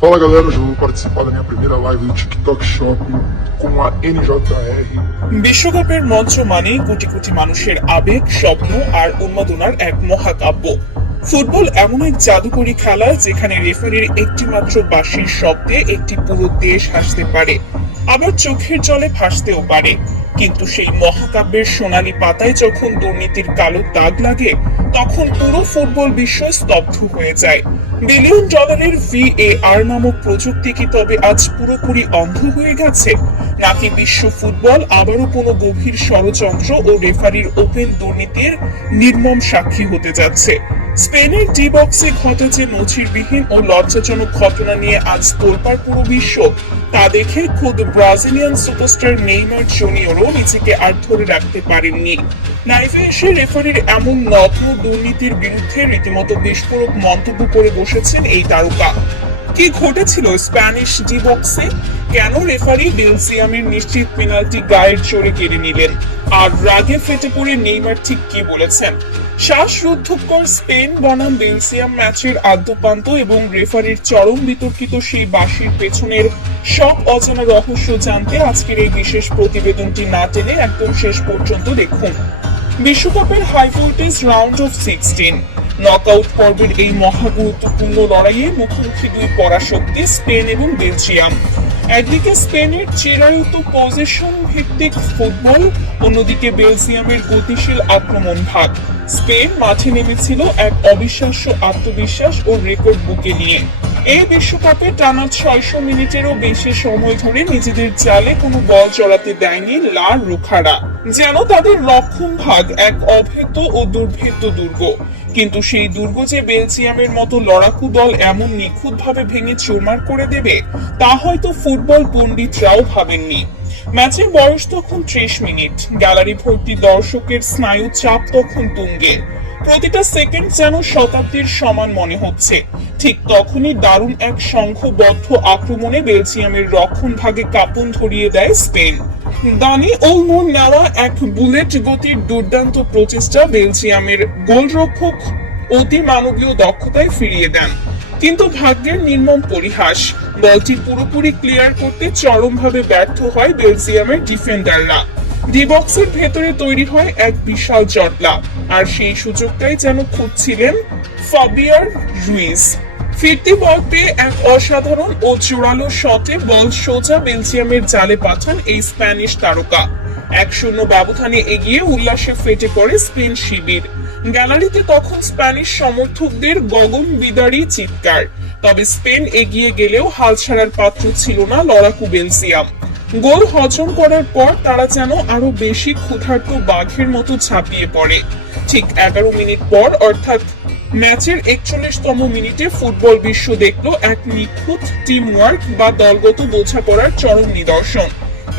Fala galera, hoje eu vou participar da minha primeira live do TikTok Shop com a NJR। বিশ্বকাপের মঞ্চ মানেই কোটি কোটি মানুষের আবেগ, স্বপ্ন আর উন্মাদনার এক মহাকাব্য। ফুটবল এমন এক জাদুকরী খেলা যেখানে রেফারির একটি মাত্র বাঁশির শব্দে একটি পুরো দেশ হাসতে পারে, আবার চোখের জলে ভাসতেও পারে। কিন্তু সেই মহাকাব্যের সোনালী পাতায় যখন দুর্নীতির কালো দাগ লাগে, তখন পুরো ফুটবল বিশ্ব স্তব্ধ হয়ে যায়। বিলিয়ন ডলারের VAR নামক প্রযুক্তি কি তবে আজ পুরোপুরি অন্ধ হয়ে গেছে, নাকি বিশ্ব ফুটবল আবারও কোনো গভীর ষড়যন্ত্র ও রেফারির ওপেন দুর্নীতির নির্মম সাক্ষী হতে যাচ্ছে? স্পেনের ডি বক্সে ঘটেছে নজিরবিহীন ও লজ্জাজনক ঘটনা নিয়ে আজ তোলপাড় পুরো বিশ্ব। তা দেখে খুদ ব্রাজিলিয়ান সুপারস্টার নেইমার জুনিয়রও নিজেকে আর ধরে রাখতে পারেননি। লাইভে এসে রেফারির এমন নগ্ন দুর্নীতির বিরুদ্ধে রীতিমতো বিস্ফোরক মন্তব্য করে বসেছেন এই তারকা। কি ঘটেছিল স্প্যানিশ ডি বক্সে? কেন রেফারি বেলজিয়ামের নিশ্চিত পেনাল্টি গায়ের জোরে কেড়ে নিলেন? আর রাগে ফেটে পড়ে নেইমার ঠিক কি বলেছেন? শ্বাসরুদ্ধকর স্পেন বনাম বেলজিয়াম ম্যাচের আদ্যপান্ত এবং রেফারির চরম বিতর্কিত সেই বাঁশির পেছনের সব অজানা রহস্য জানতে আজকের এই বিশেষ প্রতিবেদনটি না টেনে একদম শেষ পর্যন্ত দেখুন। বিশ্বকাপের high voltage round of 16 knockout পর্বের এই মহা গুরুত্বপূর্ণ লড়াইয়ে মুখোমুখি দুই পরাশক্তি স্পেন এবং বেলজিয়াম। একদিকে স্পেনের চিরায়ত পজিশন ভিত্তিক ফুটবল, অন্যদিকে বেলজিয়ামের গতিশীল আক্রমণ ভাগ। স্পেন মাঠে নেমেছিল এক অবিশ্বাস্য আত্মবিশ্বাস ও রেকর্ড বুকে নিয়ে। এই বিশ্বকাপে টানা 600 মিনিটেরও বেশি সময় ধরে নিজেদের জালে কোনো বল জড়াতে দেয়নি লা রোখারা। যেন তাদের রক্ষণ ভাগ এক অভেদ্য ও দুর্ভেদ্য দুর্গ। কিন্তু সেই দুর্গ যে বেলজিয়ামের মতো লড়াকু দল এমন নিখুঁতভাবে ভেঙে চুরমার করে দেবে, তা হয়তো ফুটবল পণ্ডিতরাও ভাবেননি। ম্যাচের বয়স তখন 30 মিনিট। গ্যালারি ভর্তি দর্শকের স্নায়ু চাপ তখন তুঙ্গে। প্রতিটা সেকেন্ড যেন শতাব্দীর সমান মনে হচ্ছে। ঠিক তখনই দারুণ এক সংঘবদ্ধ আক্রমণে বেলজিয়ামের রক্ষণ ভাগে কাঁপন ধরিয়ে দেয় স্পেন। দানি ওলমোর নেওয়া এক বুলেট গতির দুর্দান্ত প্রচেষ্টা বেলজিয়ামের গোলরক্ষক অতি মানবীয় দক্ষতায় ফিরিয়ে দেন। কিন্তু ভাগ্যের নির্মম পরিহাস, বলটি পুরোপুরি ক্লিয়ার করতে চরমভাবে ব্যর্থ হয় বেলজিয়ামের ডিফেন্ডাররা। ডি বক্সের ভেতরে তৈরি হয় এক বিশাল জটলা, আর সেই সুযোগটাই যেন খুঁজছিলেন ফাবিয়ান রুইজ। ফিরতি বল পেয়ে এক অসাধারণ ও জোরালো শটে বল সোজা বেলজিয়ামের জালে পাঠান এই স্প্যানিশ তারকা। 1-0 ব্যবধানে এগিয়ে উল্লাসে ফেটে পড়ে স্পেন শিবির। গ্যালারিতে তখন স্প্যানিশ সমর্থকদের গগন বিদারী চিৎকার। তবে স্পেন এগিয়ে গেলেও হাল ছাড়ার পাত্র ছিল না লড়াকু বেলজিয়াম। গোল হজম করার পর তারা যেন আরো বেশি ক্ষুধার্ত বাঘের মতো ঝাঁপিয়ে পড়ে। ঠিক 11 মিনিট পর, অর্থাৎ ম্যাচের 41তম মিনিটে ফুটবল বিশ্ব দেখলো এক নিখুঁত টিম ওয়ার্ক বা দলগত বোঝাপড়ার চরম নিদর্শন।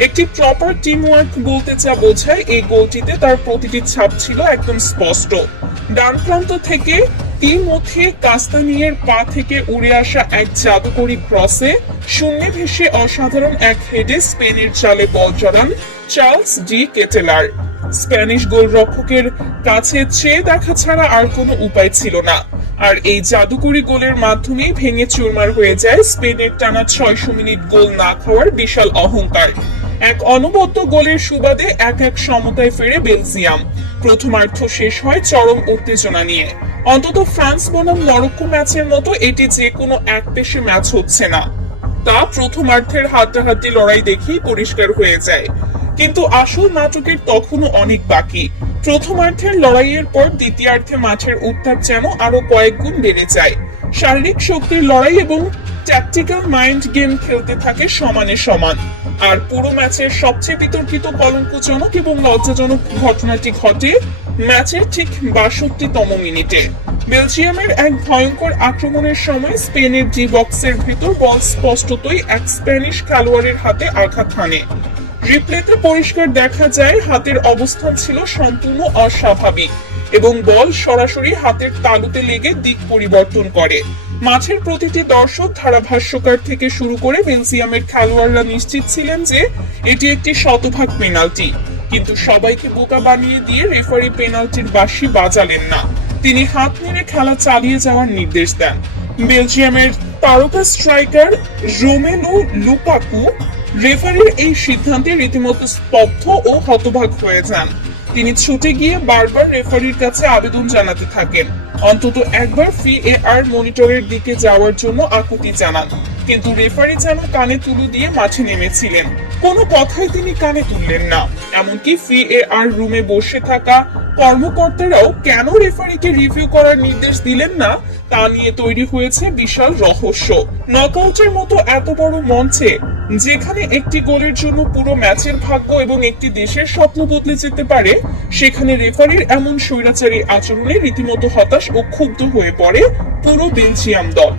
একটি প্রপার টিম ওয়ার্ক বলতে যা বোঝায়, এই গোলটিতে তার প্রতিটি ছাপ ছিল একদম স্পষ্ট। ডান প্রান্ত থেকে তিমোথে কাস্তানিয়ের পা থেকে উড়ে আসা এক জাদুকরী ক্রসে শূন্যে ভেসে অসাধারণ এক হেডে স্পেনের জালে বল জড়ান চার্লস ডি কেটেলার। স্প্যানিশ গোলরক্ষকের কাছে চেয়ে দেখা ছাড়া আর কোনো উপায় ছিল না। আর এই জাদুকরী গোলের মাধ্যমেই ভেঙে চুরমার হয়ে যায় স্পেনের টানা 600 মিনিট গোল না খাওয়ার বিশাল অহংকার। এক অনবদ্য গোলের সুবাদে এক সমতায় ফেরে বেলজিয়াম। প্রথমার্ধ শেষ হয় চরম উত্তেজনা নিয়ে। অন্তত ফ্রান্স বনাম মরক্কো ম্যাচের মতো এটি যে কোনো একপেশে ম্যাচ হচ্ছে না, তা প্রথমার্ধের হাড্ডাহাড্ডি লড়াই দেখেই পরিষ্কার হয়ে যায়। কিন্তু আসল নাটকের তখনও অনেক বাকি। প্রথমার্ধের লড়াইয়ের পর দ্বিতীয়ার্ধে মাঠের উত্তাপ যেন আরো কয়েক গুণ বেড়ে যায়। শারীরিক শক্তির লড়াই এবং ট্যাকটিক্যাল মাইন্ড গেম খেলতে থাকে সমানে সমান। আর পুরো ম্যাচের সবচেয়ে বিতর্কিত, কলঙ্কজনক এবং লজ্জাজনক ঘটনাটি ঘটে ম্যাচের ঠিক 62তম মিনিটে। বেলজিয়ামের এক ভয়ঙ্কর আক্রমণের সময় স্পেনের ডি বক্সের ভেতর বল স্পষ্টতই এক স্প্যানিশ খেলোয়াড়ের হাতে আঘাত হানে। রিপ্লেতে পরিষ্কার দেখা যায় হাতের অবস্থান ছিল সম্পূর্ণ অস্বাভাবিক এবং বল সরাসরি হাতের তালুতে লেগে দিক পরিবর্তন করে। মাঠের প্রতিটি দর্শক, ধারাভাষ্যকার থেকে শুরু করে বেলজিয়ামের খেলোয়াড়রা নিশ্চিত ছিলেন যে এটি একটি শতভাগ পেনাল্টি। কিন্তু সবাইকে বোকা বানিয়ে দিয়ে রেফারি পেনাল্টির বাঁশি বাজালেন না। তিনি হাত নেড়ে খেলা চালিয়ে যাওয়ার নির্দেশ দেন। বেলজিয়ামের তারকা স্ট্রাইকার রোমেলু লুকাকু রেফারির এই সিদ্ধান্তে রীতিমতো স্তব্ধ ও হতবাক হয়ে যান। তিনি ছুটে গিয়ে বারবার রেফারির কাছে আবেদন জানাতে থাকেন, অন্তত একবার VAR মনিটরের দিকে যাওয়ার জন্য আকুতি জানান, কিন্তু রেফারি যেন কানে তুলো দিয়ে মাঠে নেমেছিলেন। কোনো কথাই তিনি কানে তুললেন না। এমনকি VAR রুমে বসে থাকা কর্মকর্তারাও কেন রেফারিকে রিভিউ করার নির্দেশ দিলেন না তা নিয়ে তৈরি হয়েছে বিশাল রহস্য। নকআউটের মতো এত বড় মঞ্চে, যেখানে একটি গোলের জন্য পুরো ম্যাচের ভাগ্য এবং একটি দেশের স্বপ্ন বদলে যেতে পারে, সেখানে রেফারির এমন স্বৈরাচারী আচরণে রীতিমতো হতাশ ও ক্ষুব্ধ হয়ে পড়ে পুরো বেলজিয়াম দল।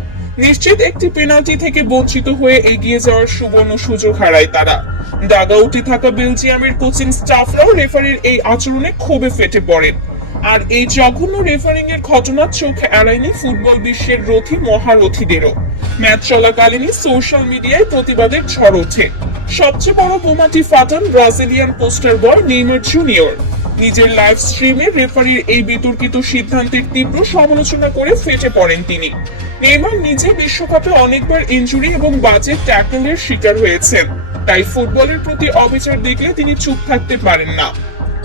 নিশ্চিত একটি পেনাল্টি থেকে বঞ্চিত হয়ে এগিয়ে যাওয়ার সুবর্ণ সুযোগ হারায় তারা। ডাগআউটে থাকা বেলজিয়ামের কোচিং স্টাফরাও রেফারির এই আচরণে ক্ষোভে ফেটে পড়েন। আর এই জঘন্য রেফারিং এর ঘটনা চোখ এড়ায়নি ফুটবল বিশ্বের রথী মহারথীদেরও। ম্যাচ চলাকালীনই সোশ্যাল মিডিয়ায় প্রতিবাদের ঝড় ওঠে। সবচেয়ে বড় বোমাটি ফাটান Brazilian poster boy Neymar Junior. নিজের লাইভ স্ট্রিমে রেফারির এই বিতর্কিত সিদ্ধান্তের তীব্র সমালোচনা করে ফেটে পড়েন তিনি। নেইমার নিজে বিশ্বকাপে অনেকবার ইনজুরি এবং বাজে ট্যাকলের শিকার হয়েছেন, তাই ফুটবলের প্রতি অবিচার দেখলে তিনি চুপ থাকতে পারেন না।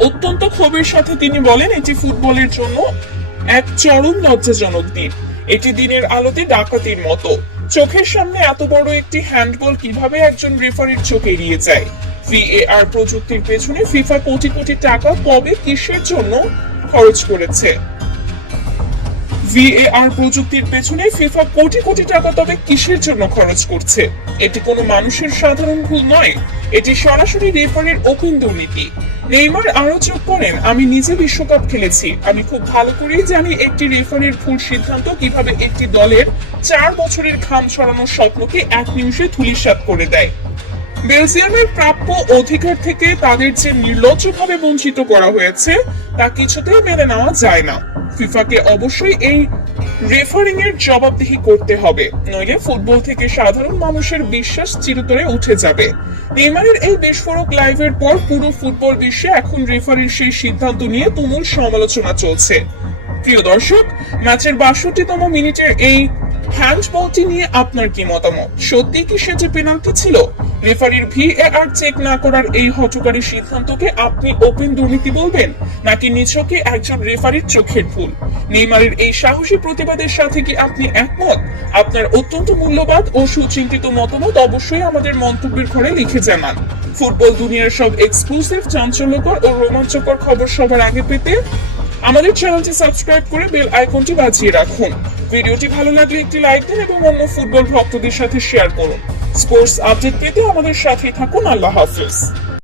অত্যন্ত ক্ষোভের সাথে তিনি বলেন, এটি ফুটবলের জন্য এক চরম লজ্জাজনক দিন। এটি দিনের আলোতে ডাকাতির মতো। চোখের সামনে এত বড় একটি হ্যান্ডবল কিভাবে একজন রেফারির চোখ এড়িয়ে যায়? VAR প্রযুক্তির পেছনে ফিফা কোটি কোটি টাকা কবে কিসের জন্য খরচ করেছে? VAR প্রযুক্তির পেছনে ফিফা কোটি কোটি টাকা তবে কিসের জন্য খরচ করছে? এটি কোনো মানুষের সাধারণ ভুল নয়, এটি সরাসরি রেফারির ওপেন দুর্নীতি। নেইমার আরো যোগ করেন, আমি নিজে বিশ্বকাপ খেলেছি, আমি খুব ভালো করেই জানি একটি রেফারির ভুল সিদ্ধান্ত কিভাবে একটি দলের 4 বছরের ঘাম ছড়ানোর স্বপ্নকে 1 নিমিষে ধূলিসাৎ করে দেয়। বেলজিয়ামের প্রাপ্য অধিকার থেকে তাদের যে নির্লজ্জভাবে বঞ্চিত করা হয়েছে তা কিছুতেই মেনে নেওয়া যায় না। ফিফাকে অবশ্যই এই রেফারিং এর জবাবদিহি করতে হবে, নইলে ফুটবল থেকে সাধারণ মানুষের বিশ্বাস চিরতরে উঠে যাবে। নেইমারের এই বিস্ফোরক লাইভের পর পুরো ফুটবল বিশ্বে এখন রেফারির সেই সিদ্ধান্ত নিয়ে তুমুল সমালোচনা চলছে। প্রিয় দর্শক, ম্যাচের 62তম মিনিটের এই হ্যান্ডবলটি নিয়ে আপনার কি মতামত? সত্যি কি সে যে পেনাল্টি ছিল? রেফারির VAR চেক না করার এই হঠকারী সিদ্ধান্তকে আপনি ওপেন দুর্নীতি বলবেন, নাকি নিছকই একজন রেফারির চোখের ভুল? নেইমারের এই সাহসী প্রতিবাদের সাথে কি আপনি একমত? আপনার অত্যন্ত মূল্যবান ও সুচিন্তিত মতামত অবশ্যই আমাদের মন্তব্যের ঘরে লিখে জানান। ফুটবল দুনিয়ার সব এক্সক্লুসিভ, চাঞ্চল্যকর ও রোমাঞ্চকর খবর সবার আগে পেতে আমাদের চ্যানেলটি সাবস্ক্রাইব করে বেল আইকনটি বাজিয়ে রাখুন। ভিডিওটি ভালো লাগলে একটি লাইক দিন এবং অন্য ফুটবল ভক্তদের সাথে শেয়ার করুন। স্পোর্টস আপডেট পেতে আমাদের সাথেই থাকুন। আল্লাহ হাফেজ।